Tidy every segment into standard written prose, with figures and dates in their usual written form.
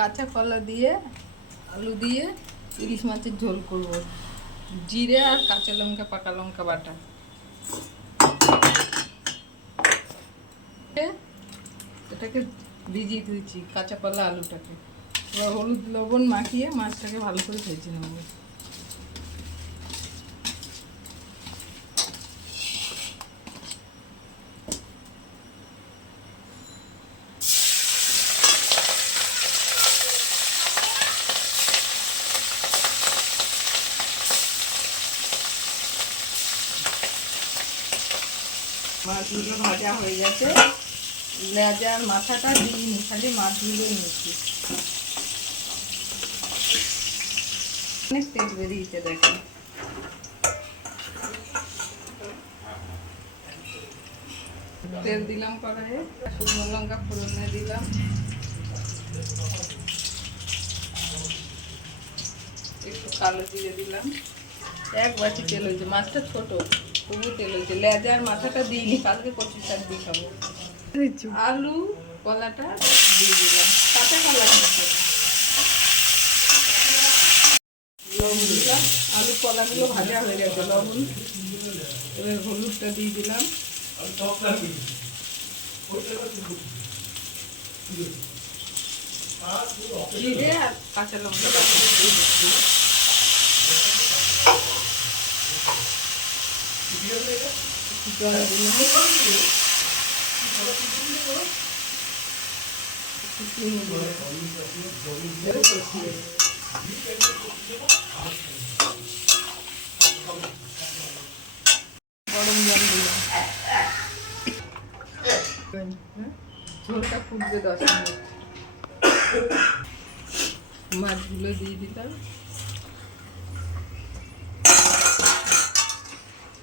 কাঁচা কলা দিয়ে আলু দিয়ে ইলিশ মাছের ঝোল করব। জিরে আর কাঁচা লঙ্কা পাকা লঙ্কা বাটা এটাকে ভিজিয়ে দিয়েছি, কাঁচা কলা আলুটাকে। এবার হলুদ লবণ মাখিয়ে মাছটাকে ভালো করে ভেজে নেব। মাছগুলো ভাজা হয়ে গেছে, লেজা আর মাথাটা দিইনি, খালি মাছগুলো নিয়েছি। অনেক তেল বেরিয়েছে দেখেন। তেল দিলাম কড়াইয়ে, শুকনো লঙ্কা ফোড়নে দিলাম, একটু কালো জিরে দিলাম। এক বাটি তেল হয়েছে, মাছটা ছোট তবু তেল হয়েছে। লেজা আর মাথাটা দিইনি, কালকে কচু শাক দিয়ে খাবো। আলু কলাটা দিয়ে দিলাম, কাঁচা কলা দিচ্ছি, লবণ দিলাম। আলু কলাগুলো ভাজা হয়ে গেছে, লবণ। এবার হলুদটা দিয়ে দিলাম, জিরে আর কাঁচা লঙ্কা দিয়ে দিচ্ছি। জল দিলাম, গরম জল দিলাম। ঝোলটা ফুটবে 10 মিনিট। মাছগুলো দিয়ে দিলাম,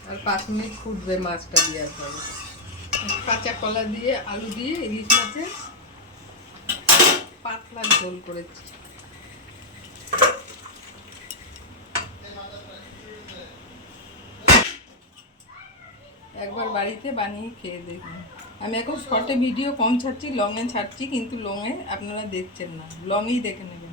আর 5 মিনিট ফুটবে মাছটা দেওয়ার পরে। কাঁচা কলা দিয়ে আলু দিয়ে ইলিশ মাছের পাতলা ঝোল করেছি। একবার বাড়িতে বানিয়ে খেয়ে দেখুন। আমি এখন শর্টে ভিডিও কম ছাড়ছি, লংয়ে ছাড়ছি, কিন্তু লংয়ে আপনারা দেখছেন না, লংয়েই দেখে নেবেন।